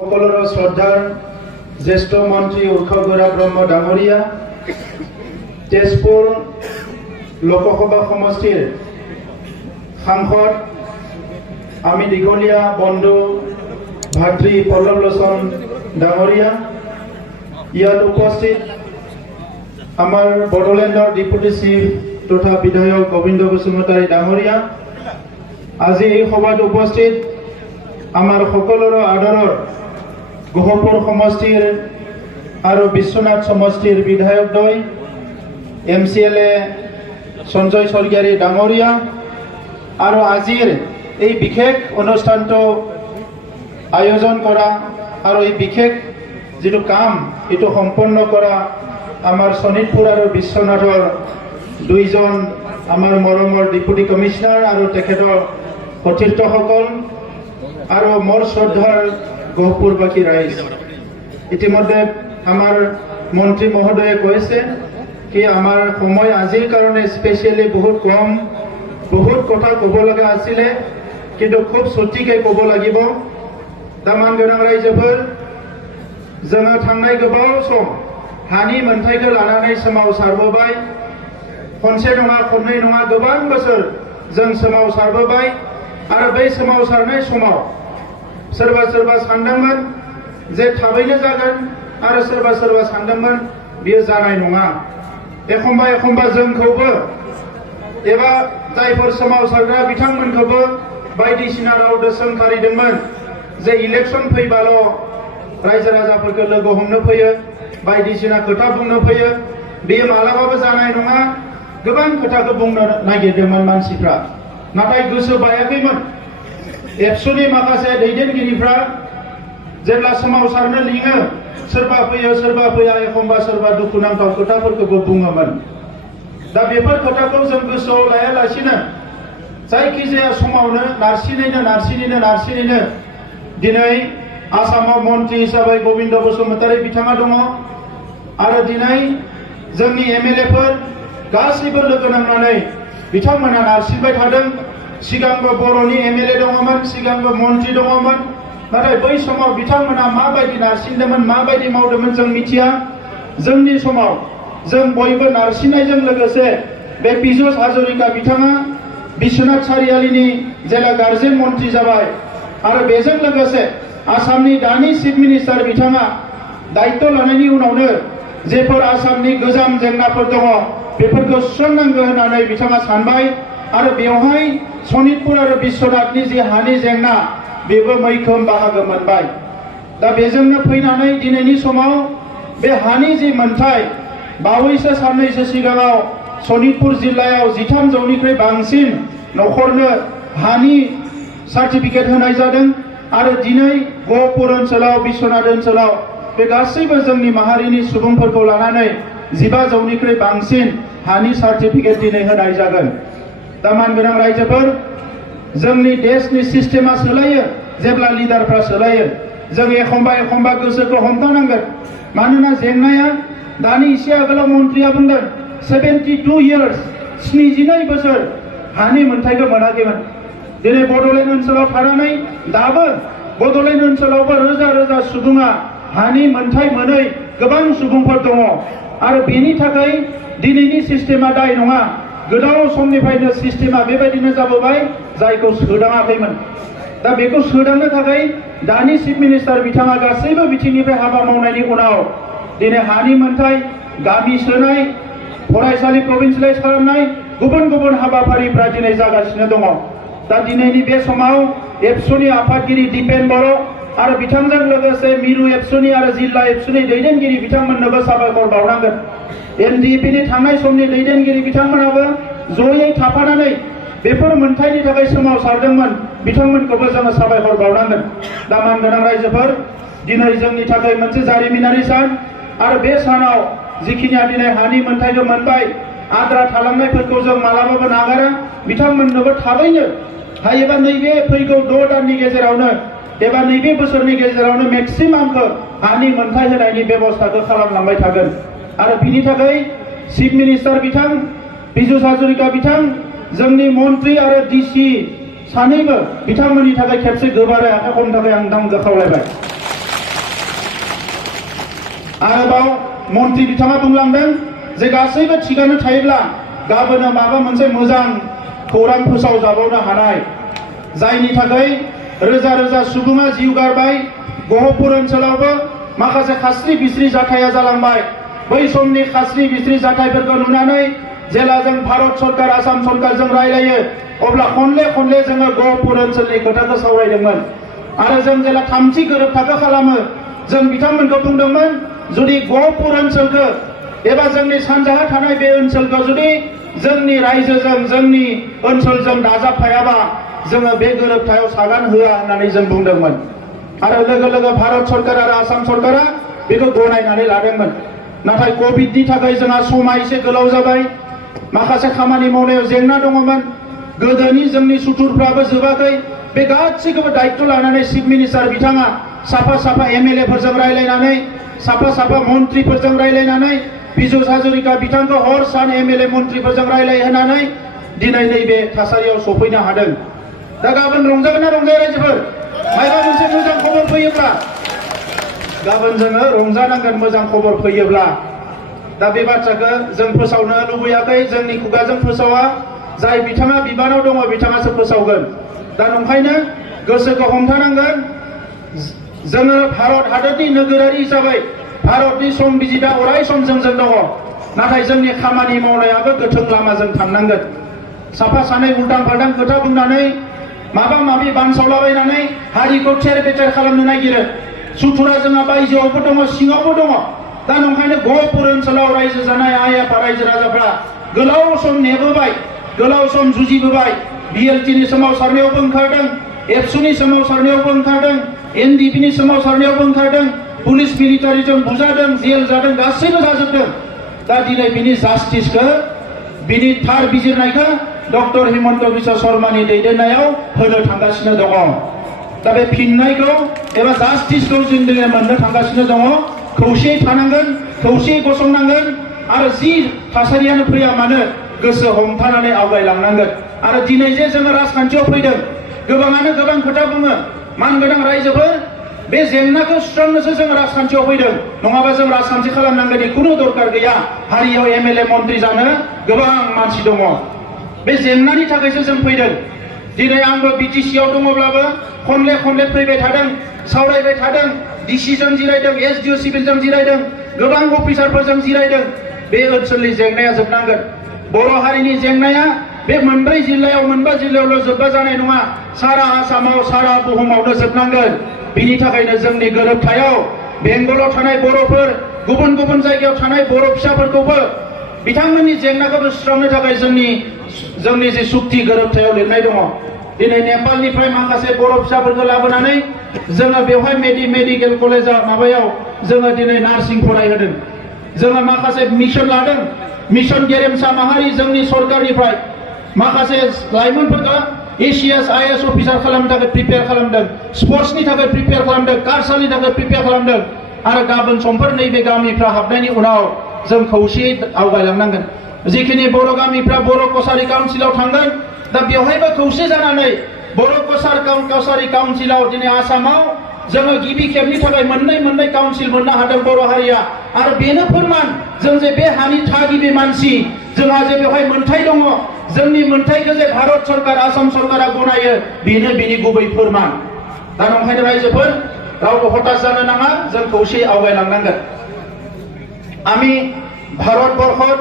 সকলৰ শ্ৰদ্ধাৰ জ্যেষ্ঠ মন্ত্ৰী উৰ্খগৰা ব্ৰহ্ম ডাঙৰীয়া, তেজপুৰ লোকসভা সমষ্টিৰ সাংসদ আমি দীঘলীয়া বন্ধু ভাতৃ পল্লৱ লোচন ডাঙৰীয়া, ইয়াত উপস্থিত আমাৰ বড়োলেণ্ডৰ ডেপুটি চিফ তথা বিধায়ক গোবিন্দ বসুমতাৰী ডাঙৰীয়া, আজি এই সভাত উপস্থিত আমাৰ সকলোৰে আদৰৰ গহপুৰ সমষ্টিৰ আৰু বিশ্বনাথ সমষ্টিৰ বিধায়কদ্বয় MCLA সঞ্জয় স্বৰ্গীয়াৰী ডাঙৰীয়া আৰু আজিৰ এই বিশেষ অনুষ্ঠানটো আয়োজন কৰা আৰু এই বিশেষ যিটো কাম এইটো সম্পন্ন কৰা আমাৰ শোণিতপুৰ আৰু বিশ্বনাথৰ দুইজন আমাৰ মৰমৰ ডেপুটি কমিশনাৰ আৰু তেখেতৰ সতীৰ্থসকল আৰু মোৰ শ্ৰদ্ধাৰ গহপুৰবাসী ৰাইজ, ইতিমধ্যে আমাৰ মন্ত্ৰী মহোদয়ে কৈছে কি আমাৰ সময় আজিৰ কাৰণে স্পেচিয়েলি বহুত কম, বহুত কথা ক'ব লগা আছিলে কিন্তু খুব ছুটিকৈ ক'ব লাগিব। दामान गोनां रायजोफोर, जोङो थांनाय गोबाव सम हानि मोनथायखौ लानानै सोमावसारबोबाय, खनसे नङा खननै नङा गोबां बोसोर जों सोमावसारबोबाय आरो बै सोमावसारनाय समाव सोरबा सोरबा सानदोंमोन जे थाबैनो जागोन आरो सोरबा सोरबा सानदोंमोन बियो जानाय नङा। एखम्बा एखम्बा जोंखौबो एबा जायफोर सोमावसारग्रा बिथांमोनखौबो बायदिसिना रावदो सोंखारिदोंमोन जे इलेक्शन फैबाल' रायजो राजाफोरखौ लोगो हमनो फैयो, बायदिसिना खोथा बुंनो फैयो, बेयो मालाबाबो जानाय नङा, गोबां खोथाखौ बुंनो नागिरदोंमोन मानसिफ्रा, नाथाय गोसो बायाखैमोन। एबसुनि माखासे दैदेनगिरिफ्रा जेब्ला सोमावसारनो लिङो सोरबा फैयो सोरबा फैया, एखम्बा सोरबा दुखुनांथाव खोथाफोरखौबो बुङोमोन। दा बेफोर खोथाखौ जों गोसोआव लायालासिनो जायखिजाया समावनो नारसिनैनो दिनै आसामाव मन्त्रि हिसाबै गोविन्द बसुमतारी बिथाङा दङ आरो दिनै जोंनि MLA फोर गासैबो लोगो नांनानै बिथांमोना नारसिनबाय थादों। सिगांबो बर'नि MLA दङमोन, सिगांबो मन्त्रि दङमोन, नाथाय बै समाव बिथांमोना माबायदि नारसिनदोंमोन, माबायदि मावदोंमोन जों मिथिया। जोंनि समाव जों बयबो नारसिननायजों लोगोसे बे पीयूष हाजरिका बिथाङा बिश्वनाथ सारियालिनि जेला गार्जेन मन्त्रि जाबाय आरो बेजों लोगोसे आसामनि दानि चिफ मिनिस्टार बिथाङा दायित्व लानायनि उनावनो जेफोर आसामनि गोजाम जेंनाफोर दङ बेफोरखौ सुस्रांनांगौ होननानै बिथाङा सानबाय आरो बेवहाय शनितपुर आरो बिश्वनाथनि जे हानि जेंना बेबो मैखोम बाहागो मोनबाय। दा बेजोंनो फैनानै दिनैनि समाव बे हानि जे मोनथाय बावैसो साननैसो सिगाङाव शनितपुर जिल्लायाव 13,000निख्रुइ बांसिन नखरनो हानि सार्टिफिकेट होनाय जादों आरो दिनै गहपुर ओनसोलाव बिश्वनाथ ओनसोलाव बे गासैबो जोंनि माहारिनि सुबुंफोरखौ लानानै 15,000निख्रुइ बांसिन हानि सार्टिफिकेट दिनै होनाय जागोन। दामान गोनां रायजोफोर, जोंनि देशनि सिस्टेमा सोलायो जेब्ला लिडारफ्रा सोलायो। जों एखम्बा गोसोखौ हमथानांगोन, मानोना जेंनाया दानि एसे आगोलाव मन्त्रिया बुंदों 72 इयार्स 72 बोसोर हानि मोनथायखौ मोनाखैमोन। दिनै बड'लेण्ड ओनसोलाव थानानै दाबो बड'लेण्ड ओनसोलावबो रोजा रोजा सुबुङा हानि मोनथाय मोनै गोबां सुबुंफोर दङ आरो बेनि थाखाय दिनैनि सिस्टेमा दाय नङा। गोदाव समनिफ्रायनो सिस्टेमा बेबायदिनो जाबोबाय जायखौ सोदाङाखैमोन। दा बेखौ सोदांनो थाखाय दानि चिफ मिनिस्टार बिथाङा गासैबो बिथिंनिफ्राय हाबा मावनायनि उनाव दिनै हानि मोनथाय, गामि सोनाय, फरायसालि प्रभिन्सियेलाइज खालामनाय, गुबुन गुबुन हाबाफारिफ्रा दिनै जागासिनो दङ। दा दिनैनि बे समाव एबसुनि आफादगिरि दिपेन बर' आरो बिथांजों लोगोसे मिरु एबसुनि आरो जिल्ला एबसुनि दैदेनगिरि बिथांमोननोबो साबायखर बावनांगोन। NDPनि थांनाय समनि दैदेनगिरि बिथांमोनाबो जयै थाफानानै बेफोर मोनथायनि थाखाय सोमावसारदोंमोन, बिथांमोनखौबो जोङो साबायखर बावनांगोन। दामान गोनां रायजोफोर, दिनै जोंनि थाखाय मोनसे जारिमिनारि सान आरो बे सानाव जिखिनिया दिनै हानि मोनथायखौ मोनबाय, आद्रा थालांनायफोरखौ जों मालाबाबो नागारा। बिथांमोननोबो थाबैनो हायोबा नैबे फैगौ 6 दाननि गेजेरावनो एबा नैबे बोसोरनि गेजेरावनो मेक्सिमामखौ हानि मोनथाय होनायनि बेबस्थाखौ खालामलांबाय थागोन आरो बिनि थाखाय चिफ मिनिस्टार बिथां पीयूष हाजरिका बिथां, जोंनि मन्त्रि आरो DC सानैबो बिथांमोननि थाखाय खेबसे गोबारै आखाइ खबनो थाखाय आं नोंथांमोनखौ खावलायबाय। आरोबाव मन्त्रि बिथाङा बुंलांदों जे गासैबो थिगानो थायोब्ला गाबोनो माबा मोनसे मोजां खौरां फोसावजाबावनो हानाय जायनि थाखाय रोजा रोजा सुबुङा जिउ गारबाय गहपुर ओनसोलावबो माखासे खास्रि बिस्रि जाथाया जालांबाय बै समनि खास्रि बिस्रि जाथायफोरखौ नुनानै जेला जों भारत सरकार आसाम सरकारजों रायलायो अब्ला खनले खनले जोङो गहपुर ओनसोलनि खोथाखौ सावरायदोंमोन आरो जों जेला थामथि गोरोबथाखौ खालामो जों बिथांमोनखौ बुंदोंमोन जुदि गहपुर ओनसोलखौ एबा जोंनि सानजाहा थानाय बे ओनसोलखौ जुदि जोंनि रायजोजों जोंनि ओनसोलजों दाजाबफायाबा जोङो बे गोरोबथायाव सागान होआ होननानै जों बुंदोंमोन आरो लोगो लोगो भारत सरकार आरो आसाम सरकारा बेखौ गनायनानै लादोंमोन नाथाय कभिडनि थाखाय जोंहा समा एसे गोलाव जाबाय माखासे खामानि मावनायाव जेंना दङमोन गोदोनि जोंनि सुथुरफ्राबो जोबाखै बे गासैखौबो दायित्व लानानै चिफ मिनिस्टार बिथाङा साफा साफा एमएलए फोरजों रायलायनानै साफा साफा मन्त्रिफोरजों रायलायनानै पीयूष हाजरिका बिथांखौ हर सान एमएलए मन्त्रिफोरजों रायलायहोनानै दिनै नैबे थासारियाव सफैनो हादों दा गाबोन रंजागोन ना रंजाया रायजोफोर माबा मोनसे मोजां खबर फैयोब्ला गाबोन जोङो रंजानांगोन मोजां खबर फैयोब्ला दा बे बाथ्राखौ जों फोसावनो लुबैयाखै जोंनि खुगाजों फोसावा जाय बिथाङा बिबानाव दङ बिथाङासो फोसावगोन दा नंखायनो गोसोखौ हमथानांगोन जोङो भारत हादरनि नोगोरारि हिसाबै भारतनि संबिजिदा अराय सम जोंजों दङ नाथाय जोंनि खामानि मावनायाबो गोथों लामाजों थांनांगोन साफा सानै उल्टां फाल्टां खोथा बुंनानै माबा माबि बानसावलाबायनानै हारिखौ थेर बेथेर खालामनो नागिरो सुथुरा जोंहा बायजोआवबो दङ सिङावबो दङ दा नंखायनो गहपुर ओनसोलाव रायजो जानाय आइ आफा रायजो राजाफ्रा गोलाव सम नेबोबाय गोलाव सम जुजिबोबाय बिएलटिनि सोमावसारनायावबो ओंखारदों एबसुनि सोमावसारनायावबो ओंखारदों एनडिपिनि सोमावसारनायावबो ओंखारदों पुलिस मिलिटारिजों बुजादों जेल जादों गासैबो जाजोबदों दा दिनै बिनि जास्टिसखौ बिनि थार बिजिरनायखौ डक्टर हिमन्त बिश्व शर्मानि दैदेननायाव होनो थांगासिनो दङ दा बे फिननायखौ एबा जास्टिसखौ जों दिनै मोननो थांगासिनो दङ खौसेयै थानांगोन खौसेयै गसंनांगोन आरो जि थासारियानो फैया मानो गोसो हमथानानै आवगायलांनांगोन आरो दिनै जे जोङो राजखान्थियाव फैदों गोबाङानो गोबां खोथा बुङो मानगोनां रायजोफोर बे जेंनाखौ सुस्रांनोसो जों राजखान्थियाव फैदों नङाबा जों राजखान्थि खालामनांगौनि खुनु दरकार गैया हारियाव एमएलए मन्त्रि जानो गोबां मानसि दङ बे जेंनानि थाखायसो जों फैदों दिनै आंबो बिटिसिआव दङब्लाबो खनले खनले फैबाय थादों सावरायबाय थादों डिसिजन जिरायदों एसडिअ सिभिलजों जिरायदों गोबां अफिसारफोरजों जिरायदों बे ओनसोलनि जेंनाया जोबनांगोन बर' हारिनि जेंनाया बे मोनब्रै जिल्लायाव मोनबा जिल्लायावल' जोबबा जानाय नङा सारा आसामाव सारा बुहुमावनो जोबनांगोन बिनि थाखायनो जोंनि गोरोबथायाव बेंगलाव थानाय बर'फोर गुबुन गुबुन जायगायाव थानाय बर' फिसाफोरखौबो बिथांमोननि जेंनाखौ सुस्रांनो थाखाय जोंनि जे सुक्ति गोरोबथायाव लिरनाय दङ दिनै नेपालनिफ्राय माखासे बर' फिसाफोरखौ लाबोनानै जोङो बेवहाय मेडिकेल कलेजाव माबायाव जोङो दिनै नार्सिं फरायहोदों जोङो माखासे मिशन लादों मिशन गेरेमसा माहारि जोंनि सरकारनिफ्राय माखासे लाइमोनफोरखौ एसिएस आईएएस अफिसार खालामनो थाखाय प्रिपेयार खालामदों स्पर्ट्सनि थाखाय प्रिपेयार खालामदों कार्सालनि थाखाय प्रिपेयार खालामदों आरो गाबोन समफोर नैबे गामिफ्रा हाबनायनि उनाव जों खौसेयै आवगायलांनांगोन जिखिनि बर' गामिफ्रा बर' कसारि काउन्सिलाव थांगोन दा बेवहायबो खौसे जानानै बर' कसारि काउन्सिलाव दिनै आसामाव जोङो गिबि खेबनि थाखाय मोननै काउन्सिल मोननो हादों बर' हारिया आरो बेनो फोरमान जों जे बे हानि थागिबि मानसि जोंहा जे बेवहाय मोनथाय दङ जोंनि मोनथायखौ जे भारत सरकार आसाम सरकारा गनायो बेनो बेनि गुबै फोरमान दा नंखायनो रायजोफोर रावबो हताश जानो नाङा जों खौसेयै आवगायलांनांगोन আমি ভারতবর্ষত